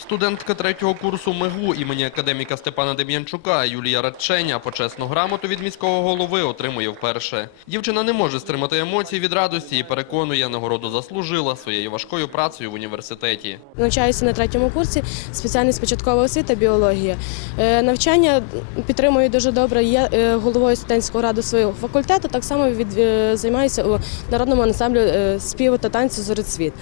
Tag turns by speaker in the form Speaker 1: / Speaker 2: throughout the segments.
Speaker 1: Студентка третього курсу МИГУ імені академіка Степана Дем'янчука Юлія Радченя почесну грамоту від міського голови отримує вперше. Дівчина не може стримати емоцій від радості і переконує, нагороду заслужила своєю важкою працею в університеті.
Speaker 2: Навчаюся на третьому курсі, спеціальність початкова освіта, біологія. Е, Навчання підтримую дуже добре. Є е, головою студентського ради свого факультету. Так само від, е, займаюся у народному ансамблю співу та танцю «Зорецвіт».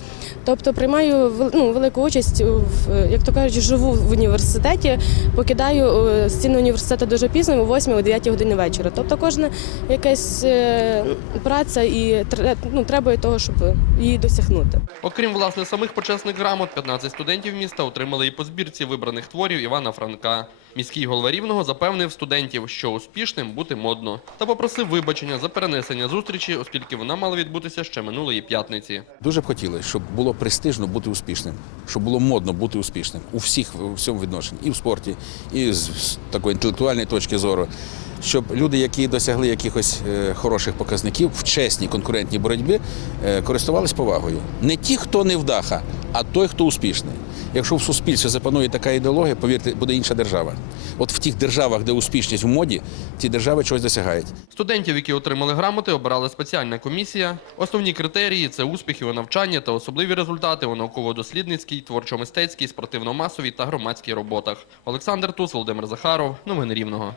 Speaker 2: Тобто приймаю ну, велику участь, в, як то кажуть, живу в університеті, покидаю е, стіни університету дуже пізно, о 8 о 9 годині вечора. Тобто кожна якась е, праця і ну, треба того, щоб її досягнути.
Speaker 1: Окрім власне самих почесних грамот, 15 студентів міста отримали і по збірці вибраних творів Івана Франка. Міський голова Рівного запевнив студентів, що успішним бути модно, та попросив вибачення за перенесення зустрічі, оскільки вона мала відбутися ще минулої п'ятниці.
Speaker 3: Дуже б хотіли, щоб було престижно бути успішним, щоб було модно бути успішним у всіх у всьому відношенні, і в спорті, і з, такої інтелектуальної точки зору. Щоб люди, які досягли якихось е, хороших показників в чесній конкурентній боротьбі, е, користувались повагою. Не ті, хто не вдаха, а той, хто успішний. Якщо в суспільстві запанує така ідеологія, повірте, буде інша держава. От в тих державах, де успішність в моді, ті держави чогось досягають.
Speaker 1: Студентів, які отримали грамоти, обирала спеціальна комісія. Основні критерії це успіхи у навчанні та особливі результати у науково-дослідницькій, творчо-мистецькій, спортивно-масовій та громадській роботах. Олександр Тус, Володимир Захаров. Новини Рівного.